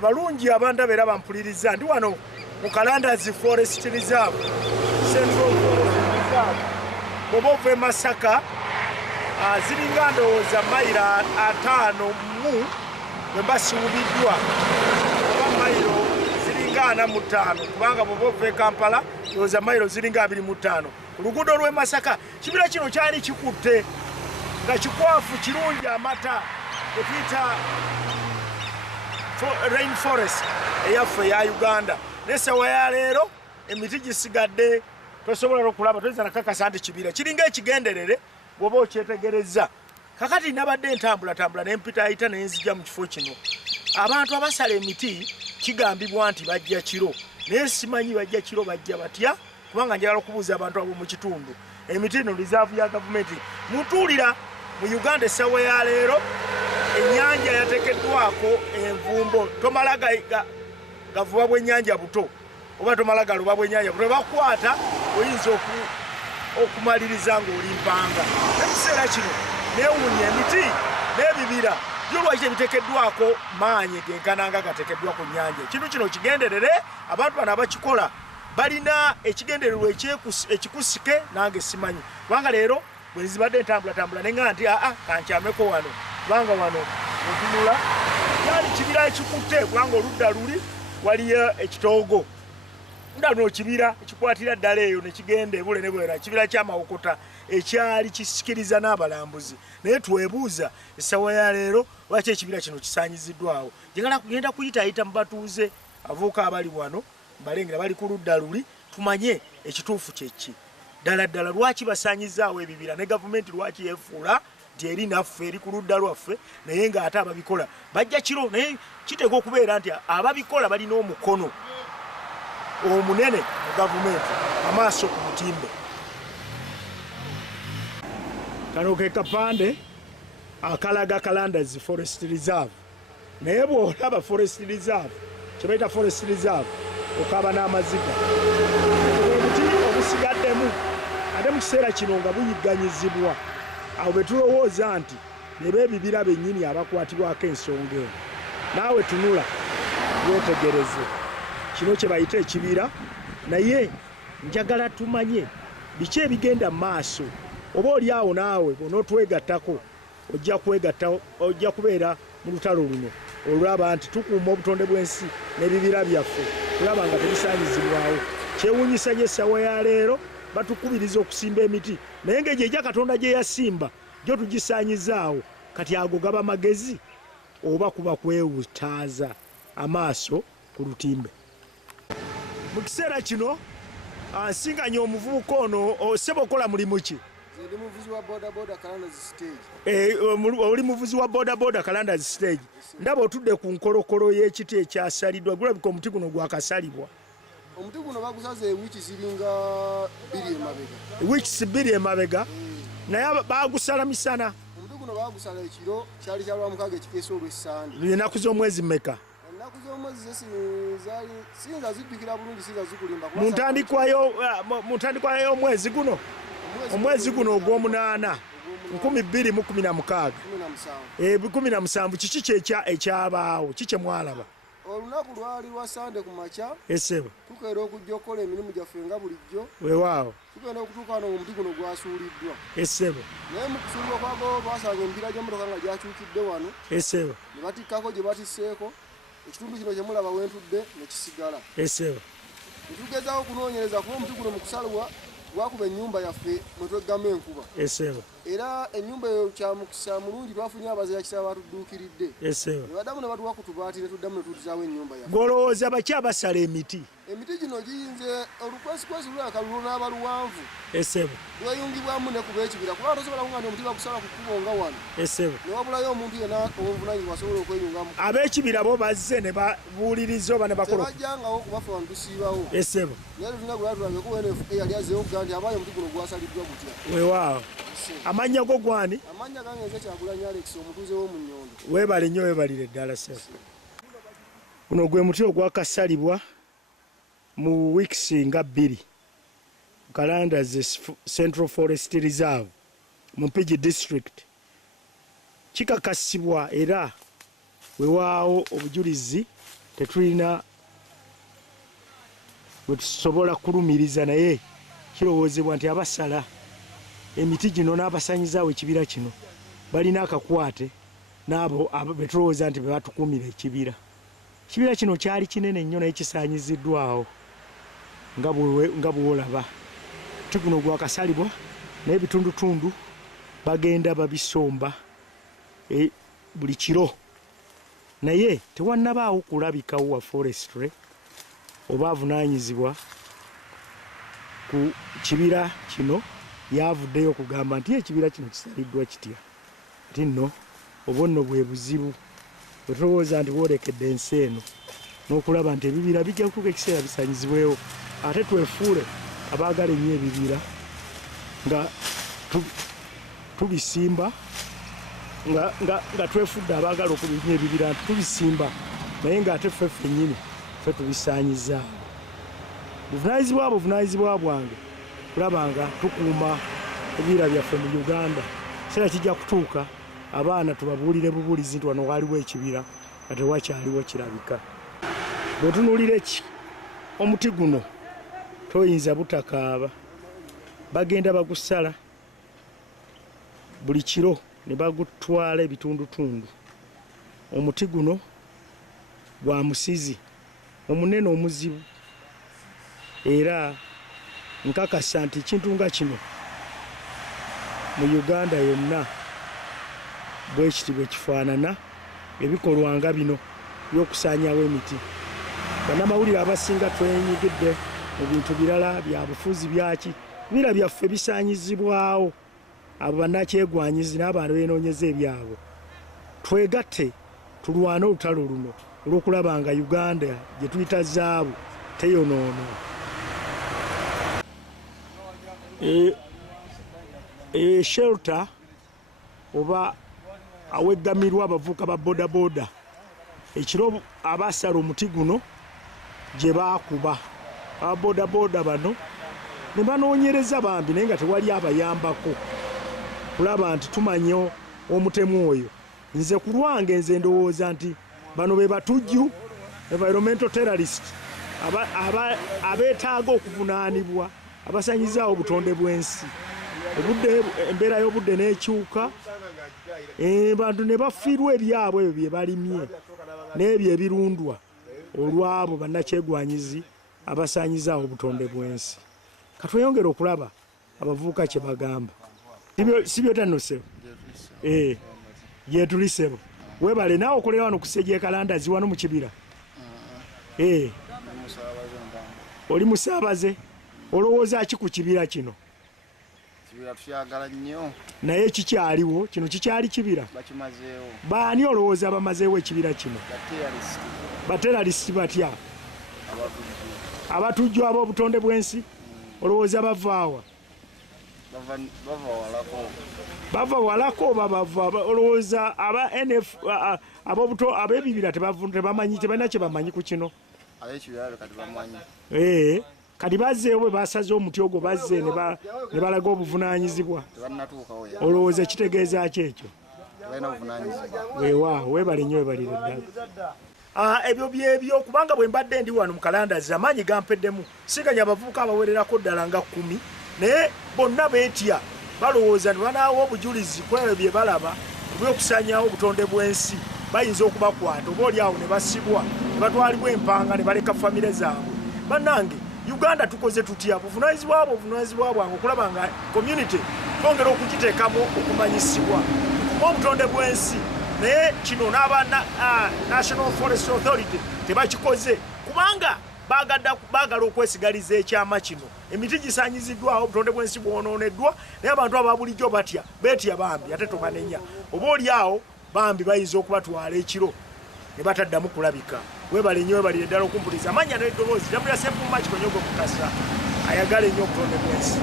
balungi abantu abeera bampuliriza ndi wano mu Ugandans Forest Reserve, Central Forest Reserve. Bw'oba ova e Masaka ziringa ndowooza mayiro 5 mu bwe basuubiddwa, oba mayiro ziringa 45, kubanga bw'oba ova e Kampala ndowooza mayiro ziringa 25. Oluguudo lw'e Masaka kibira kino kyali kikutte nga kikwafu kirungi amata gwe tuyita rainforest eyaffe ya Uganda. N'essawa ya leero emiti gisigadde tosobola okulaba, toyinza nakakasa nti kibira kiringa ekigenderere bw'oba okyetegereza. Kakati nabadde ntambula n'empita ayita nenzija mu kifo kino. Abantu abasala emiti kigambibwa nti bajja kiro, naye simanyi bajja kiro bajja batya, kubanga njagala okubuuza abantu abo mu kitundu. Emiti ino reserve ya gavumenti. Mutuulira mu Uganda essawa ya leero ennyanja yateekeddwako envumbo. Tomala gavuba bw'ennyanja buto oba tomala galuba bw'ennyanja buto, bakwata oyinza okumaliriza ng'oli mpanga. Ekiseera kino neewuunya emiti n'ebibira byo lwaki ebiteekeddwako maanyi genkananga gateekeddwa ku nnyanja. Ekintu kino kigenderere, abantu bano abakikola balina ekigendererwa ekikusike, nange simanyi. Kubanga leero bwe nzibadde ntambula neŋŋamba nti kankyameko wano, kubanga wano otunula kyali kibira ekikutte, kubanga oludda luli waliyo ekitoogo. Nda luno kibira ekikwatira ddala eyo ne kigenda ebule ne bwera, kibira ky'amawokota ekyali kisikiriza n'abalambuzi. Naye twebuuza essawa ya leero lwaki ekibira kino kisaanyiziddwawo. Njagala kugenda kuyitaayita mu batuuze avuuka abali wano, balengera bali ku ludda luli, tumanye ekituufu kyeki. Ddala lwaki basaanyizaawo ebibira, ne gavumenti lwaki yeefuula nti eri naffe, eri ku ludda lwaffe, naye ng'ate ababikola bajja kiro. Naye kiteeka okubeera nti ababikola balina omukono omunene mu gavumenti, amaaso ku mutimbe. Kano ke kapande akalaga Ugandans Forest Reserve. Naye bw'olaba Forest Reserve, kye bayita Forest Reserve, okaaba n'amaziga. Obuti obusigaddemu ate mu kiseera kino nga buyigganyizibwa, awo be tulowooza nti ne beebibira bennyini abakwatibwako ensonga eno. Naawe tunula weetegereze kino kye bayita ekibira, naye njagala tumanye biki ebigenda mu maaso. Oba oli awo naawe bw'onootwegattako ojja kubeera mu lutalo luno olulaba nti tukuuma obutonde bw'ensi n'ebibira byaffe, tulaba nga tebisaanyizibwawo. Kyewuunyisa gye essawa ya leero batukubiriza okusimba emiti, naye ng'egyo ejja Katonda gye yasimba gyo tugisaanyizaawo. Kati ago gaba magezi oba kuba kwewutaaza amaaso ku lutimbe. Mu kiseera kino nsinganye omuvubuka ono. Seba okola mulimu ki? Ndi muvuzi wa boda Ugandans stage. Oli muvuzi wa boda Ugandans stage. Ndaba otudde ku nkolokolo y'ekiti ekyasaliddwa, gulabika omuti guno gwakasalibwa. Omuti guno bagusaze wiiki ziringa 2 emabega. Wiiki 2 emabega? Naye bagusala misana? Omuti guno bagusala ekiro kyali kya Lwamukaaga ekikeesa olw'Essande. Ennaku z'omwezi mmeka? Ennaku z'omwezi singa zijjukira bulungi, singa zikulimba. Mu ntandikwa y'omwezi guno? Omwezi guno ogw'omunaana 2016. 17. Kiki ekyabaawo? Kiki kye mwalaba? Olunaku lwali lwa Sande ku makya. Esebo. Tukeera okujja okukola emirimu gyaffe nga bulijjo. Weewaawo. Tugenda okutuuka wano omuti guno gwasuuliddwa. Esebo. Naye mu kusuulibwa kwago basanga emipira gy'emmotoka nga gyakyukidde wano. Esebo. Ne batikkako gye batisseeko, ekitundu kino kye mulaba wentudde ne kisigala. Esebo. Ne tugezaako okunoonyereza kuba omuti guno mu kusalibwa gwakuba ennyumba yaffe mwe tweggama enkuba. Esebo. Era ennyumba eyo kya mukisa mulungi, twafunye abazeera kisaba batudduukiridde. Esebo. Ne baddamu ne batuwa ku tubaati ne tuddamu ne tuutizaawo ennyumba yaffe. Ng'olowooza baki abasala emiti? Emiti gino giyinze olukwesikwesi lulaka lunaaba luwanvu. Esebo. Lweyungibwamu ne kuba ekibira, kubanga tosobola kuŋŋa nti omuti bagusala ku kkubo nga wano. Esebo. Ne wabulayo omuntu yenna obuvunaanyizibwa asobola okweyungamu. Ab'ekibira bo bazze ne babuuliriza oba ne bakola? Tebajjangawo kubafa wano tusiibawo. Esebo. Naye tulina gwe tulabeko NFA yali azzeewo okugaa nti abaayo omuti guno gwasaliddwa gutya. Weewaawo. Amannya go gwani? Amannya gange nze Kyagulanyi Alex, omutuuze w'omu Nnyondo. Weebale nnyo, weebalire ddala Sebo. Guno gwe muti ogwakasalibwa mu weeks nga 2 Ugandans Central Forest Reserve mu Mpigi District. Kikakasibwa era wewaawo obujulizi tetulina bwe tusobola kulumiriza, naye kirowoozebwa nti abasala emiti gino n'abasanyizaawo ekibira kino balina akakwate n'abo betulowooza nti bebatukuumira ekibira. Ekibira kino kyali kinene nnyo naye kisaanyiziddwawo nga bwolaba. Omuti guno gwakasalibwa naye ebitundutundu bagenda babisomba buli kiro, naye tewannabaawo kulabikawo wa forestry oba avunaanyizibwa ku kibira kino yavuddeyo okugamba nti ekibira kino kisaliddwa kitya. Ati nno obwo nno bwe buzibu bwe tulowooza nti bwolekedde ensi eno n'okulaba nti ebibira bijja kutuuka ekiseera bisaanyizibwewo, ate twefuule abaagala ennyo ebibira nga tubisimba nga twefudde abaagala okubinya ebibira nti tubisimba naye ng'ate ffe ffennyini ffe tubisaanyiza. Buvunaanyizibwa bwange kulaba nga tukuuma ebibira byaffe mu Uganda. Kiseera kijja kutuuka abaana tubabuulire bubuulizi nti wano waaliwo ekibira nga tewakyaliwo kirabika. Bw'otunuulira omuti guno toyinza butakaaba. Bagenda bagusala buli kiro ne bagutwala ebitundutundu. Omuti guno gwa musizi omunene omuzibu, era nkakasa nti ekintu nga kino mu Uganda yonna bwe kiti bwe kifaanana ebikolwa nga bino by'okusaanyawo emiti. Bannamawulire abasinga twenyigidde mu bintu birala bya bufuzi byaki, ebibira byaffe bisaanyizibwawo. Abo bannakyegwanyizi n'abantu beenoonyeza ebyabwe. Twegatte tulwane olutalo luno olw'okulaba nga Uganda gye tuyita zaabu teyonoona. Shelter oba aweggamirwa abavubuka ba bodaboda, ekiro abasala omuti guno gye baakuba ababodaboda bano ne banoonyereza bambi naye nga tewali abayambako kulaba nti tumanye omutemu oyo. Nze ku lwange nze ndowooza nti bano be batujju environmental terrorist abeetaaga okuvunaanibwa, abasaanyizaawo obutonde bw'ensi. Embeera y'obudde n'ekyuka, bantu ne bafiirwa ebyabwe ebyo bye balimye n'ebyo ebirundwa olw'abo bannakyegwanyizi abasaanyizaawo obutonde bw'ensi. Katweyongere okulaba abavubuka kye bagamba. Si byotannosebo gyetulisebo. Webale naawe okolera wano ku Sejjekalandazi wano mu kibira. Oli musaabaze. Olowooza ki ku kibira kino? Kibira tukyagala nnyo. Naye kikyaliwo, kino kikyali kibira. Bakimazeewo. Baani olowooza bamazeewo ekibira kino? Bateralisiti batya? Abatujju ab'obutonde bw'ensi? Olowooza bavaawa? Bava walako bava olowooza aba NF ab'ebibira tebamanyi, tebalina kye bamanyi ku kino. Kati bazzeewo bwe basaze omuti ogwo bazze ne balaga obuvunaanyizibwa. Olowooza kitegeeza ki ekyo? Weewaawo weebale nnyo weebalire ddala. Ebyo byebyo kubanga bwe mbadde ndi wano mu Kalandazi amaanyi gampeddemu. Siganya abavubuka abawererako ddala nga 10 naye bonna beetya balowooza nti banaawo obujulizi ku ebyo bye balaba by'okusaanyaawo obutonde bw'ensi bayinza okubakwata oba oli awo ne basibwa ne batwalibwa empanga ne baleka famire zaabwe. Bannange Uganda tukoze tutya? Buvunaanyizibwa bwange okulaba nga community twongera okugiteekamu okumanyisibwa obutonde bw'ensi, naye kino National Forest Authority tebakikoze kubanga baagala okwesigaliza ekyama kino. Emiti gisaanyiziddwawo, obutonde bw'ensi bwonooneddwa, naye abantu ababulijjo beetya bambi ate tobanenya. Oba oli awo bambi bayinza okubatwala ekiro ne bataddamu kulabika. Weebale nnyo weebalire ddala okumpuliza. Amannya n'eddoboozi Wya Ssempuumakikonyogo Mukasa ayagala ennyo obutonde bw'ensi.